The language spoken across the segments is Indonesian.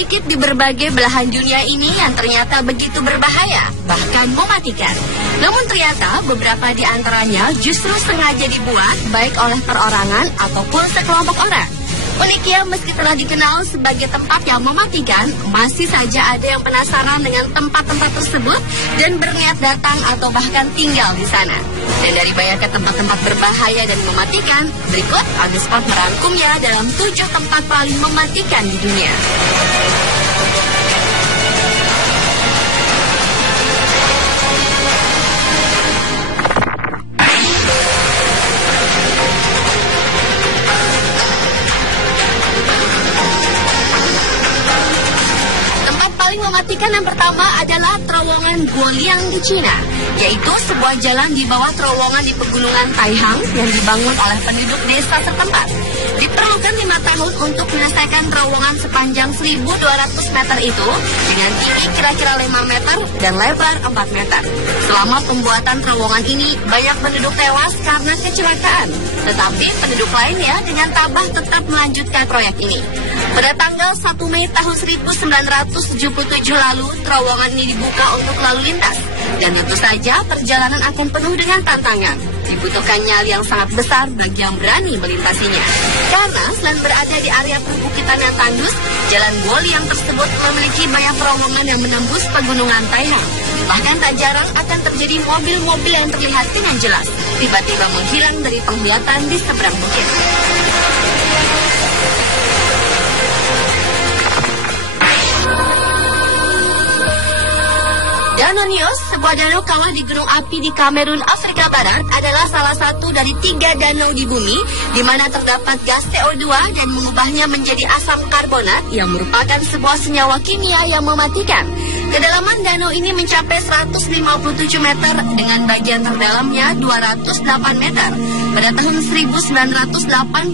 sedikit di berbagai belahan dunia ini yang ternyata begitu berbahaya, bahkan mematikan. Namun ternyata beberapa di antaranya justru sengaja dibuat baik oleh perorangan ataupun sekelompok orang. Uniknya, meski telah dikenal sebagai tempat yang mematikan, masih saja ada yang penasaran dengan tempat-tempat tersebut dan berniat datang atau bahkan tinggal di sana. Dan dari banyaknya tempat-tempat berbahaya dan mematikan, berikut On The Spot merangkumnya dalam 7 tempat paling mematikan di dunia. Mematikan yang pertama adalah terowongan Guoliang di Cina, yaitu sebuah jalan di bawah terowongan di pegunungan Taihang yang dibangun oleh penduduk desa setempat. Diperlukan 5 tahun untuk menyelesaikan terowongan sepanjang 1.200 meter itu dengan tinggi kira-kira 5 meter dan lebar 4 meter. Selama pembuatan terowongan ini, banyak penduduk tewas karena kecelakaan. Tetapi penduduk lainnya dengan tabah tetap melanjutkan proyek ini. Pada tanggal 1 Mei tahun 1977 lalu, terowongan ini dibuka untuk lalu lintas. Dan tentu saja perjalanan akan penuh dengan tantangan. Dibutuhkan nyali yang sangat besar bagi yang berani melintasinya. Karena selain berada di area perbukitan yang tandus, jalan Guoliang tersebut memiliki banyak terowongan yang menembus pegunungan Taihang. Bahkan tak jarang akan terjadi mobil-mobil yang terlihat dengan jelas tiba-tiba menghilang dari penglihatan di seberang bukit. Danau Nyos, sebuah danau kawah di gunung api di Kamerun, Afrika Barat, adalah salah satu dari 3 danau di bumi di mana terdapat gas CO2 dan mengubahnya menjadi asam karbonat yang merupakan sebuah senyawa kimia yang mematikan. Kedalaman danau ini mencapai 157 meter dengan bagian terdalamnya 208 meter. Pada tahun 1986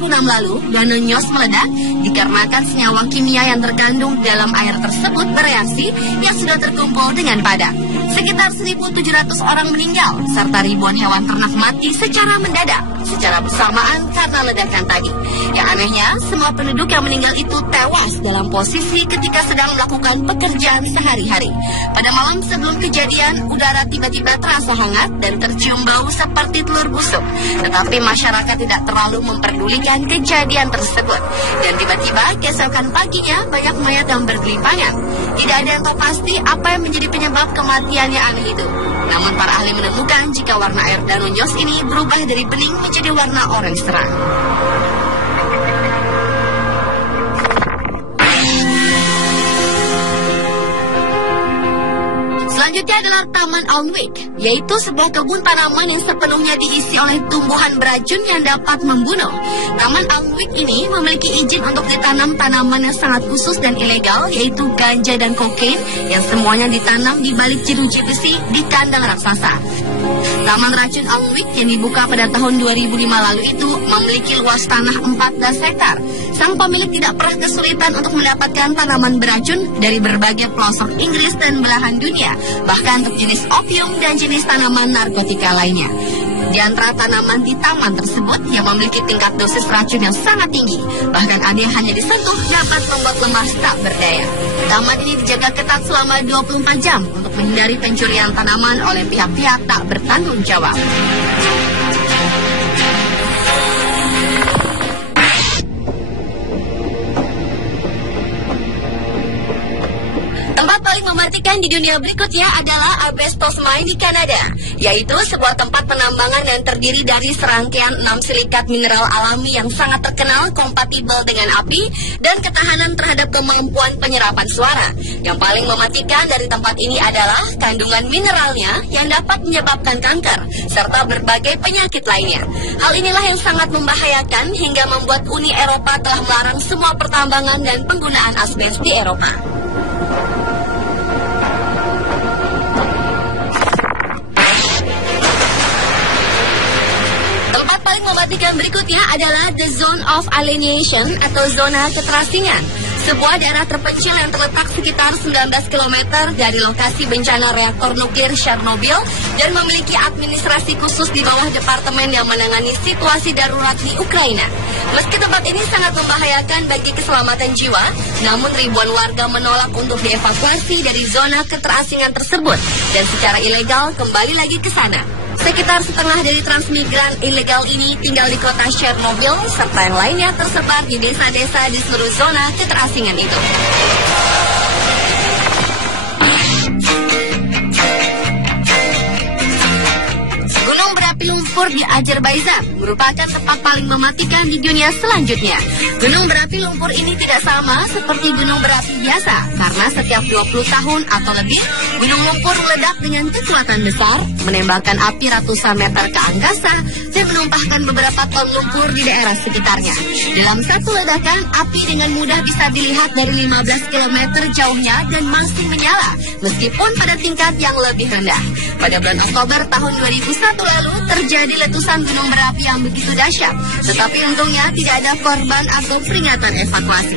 lalu, Danau Nyos meledak dikarenakan senyawa kimia yang terkandung dalam air tersebut bereaksi yang sudah terkumpul dengan padat. Sekitar 1.700 orang meninggal, serta ribuan hewan ternak mati secara mendadak, secara bersamaan karena ledakan tadi. Yang anehnya, semua penduduk yang meninggal itu tewas dalam posisi ketika sedang melakukan pekerjaan sehari-hari. Pada malam sebelum kejadian, udara tiba-tiba terasa hangat dan tercium bau seperti telur busuk. Tetapi masyarakat tidak terlalu memperdulikan kejadian tersebut. Dan tiba-tiba, keesokan paginya, banyak mayat yang bergelimpangan. Tidak ada yang tahu pasti apa yang menjadi penyebab kematian yang aneh itu. Namun para ahli menemukan jika warna air Danau Nyos ini berubah dari bening menjadi warna oranye terang. Selanjutnya adalah Taman Alnwick, yaitu sebuah kebun tanaman yang sepenuhnya diisi oleh tumbuhan beracun yang dapat membunuh. Taman Alnwick ini memiliki izin untuk ditanam tanaman yang sangat khusus dan ilegal, yaitu ganja dan kokain yang semuanya ditanam di balik jeruji besi di kandang raksasa. Taman Racun Alnwick yang dibuka pada tahun 2005 lalu itu memiliki luas tanah 14 hektar. Sang pemilik tidak pernah kesulitan untuk mendapatkan tanaman beracun dari berbagai pelosok Inggris dan belahan dunia, bahkan untuk jenis opium dan jenis tanaman narkotika lainnya. Di antara tanaman di taman tersebut yang memiliki tingkat dosis racun yang sangat tinggi, bahkan ada yang hanya disentuh dapat membuat lemas tak berdaya. Taman ini dijaga ketat selama 24 jam untuk menghindari pencurian tanaman oleh pihak-pihak tak bertanggung jawab. Tempat paling mematikan di dunia berikutnya adalah Asbestos Mine di Kanada, yaitu sebuah tempat penambangan yang terdiri dari serangkaian 6 silikat mineral alami yang sangat terkenal kompatibel dengan api dan ketahanan terhadap kemampuan penyerapan suara. Yang paling mematikan dari tempat ini adalah kandungan mineralnya yang dapat menyebabkan kanker serta berbagai penyakit lainnya. Hal inilah yang sangat membahayakan hingga membuat Uni Eropa telah melarang semua pertambangan dan penggunaan asbes di Eropa. Mematikan berikutnya adalah The Zone of Alienation atau zona keterasingan. sebuah daerah terpencil yang terletak sekitar 19 km dari lokasi bencana reaktor nuklir Chernobyl dan memiliki administrasi khusus di bawah departemen yang menangani situasi darurat di Ukraina. Meski tempat ini sangat membahayakan bagi keselamatan jiwa, namun ribuan warga menolak untuk dievakuasi dari zona keterasingan tersebut dan secara ilegal kembali lagi ke sana. Sekitar setengah dari transmigran ilegal ini tinggal di kota Chernobyl, serta yang lainnya tersebar di desa-desa di seluruh zona keterasingan itu. Gunung berapi lumpur di Azerbaijan merupakan tempat paling mematikan di dunia selanjutnya. Gunung berapi lumpur ini tidak sama seperti gunung berapi biasa, karena setiap 20 tahun atau lebih, gunung lumpur meledak dengan kekuatan besar, menembakkan api ratusan meter ke angkasa, dan menumpahkan beberapa ton lumpur di daerah sekitarnya. Dalam satu ledakan, api dengan mudah bisa dilihat dari 15 km jauhnya dan masih menyala, meskipun pada tingkat yang lebih rendah. Pada bulan Oktober tahun 2001 lalu, terjadi letusan gunung berapi yang begitu dahsyat, tetapi untungnya tidak ada korban atau peringatan evakuasi.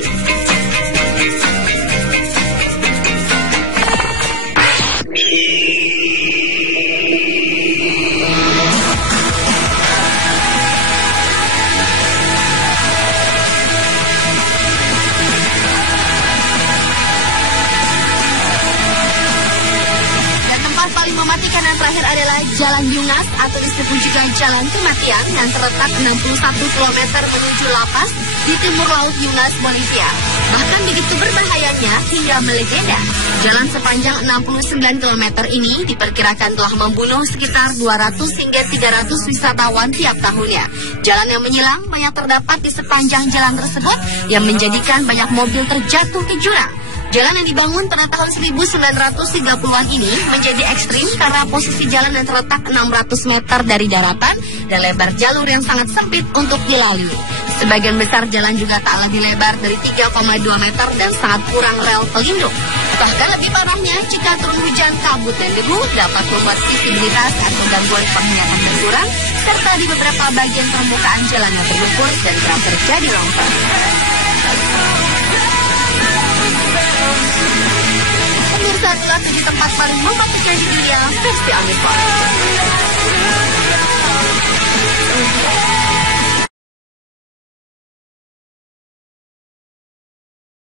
Mematikan yang terakhir adalah Jalan Yungas atau disebut juga Jalan Kematian yang terletak 61 km menuju lapas di timur laut Yungas, Bolivia. Bahkan begitu berbahayanya hingga melegenda. Jalan sepanjang 69 km ini diperkirakan telah membunuh sekitar 200 hingga 300 wisatawan tiap tahunnya. Jalan yang menyilang banyak terdapat di sepanjang jalan tersebut yang menjadikan banyak mobil terjatuh ke jurang. Jalan yang dibangun pada tahun 1930-an ini menjadi ekstrim karena posisi jalan yang terletak 600 meter dari daratan dan lebar jalur yang sangat sempit untuk dilalui. Sebagian besar jalan juga tak lebih lebar dari 3,2 meter dan sangat kurang rel pelindung. Bahkan lebih parahnya, jika turun hujan, kabut dan debu dapat membuat visibilitas atau gangguan penglihatan berkurang, serta di beberapa bagian permukaan jalan yang berlumpur dan kerap terjadi longsor. Pemirsa, itulah 7 tempat paling mematikan di dunia versi Omnipod.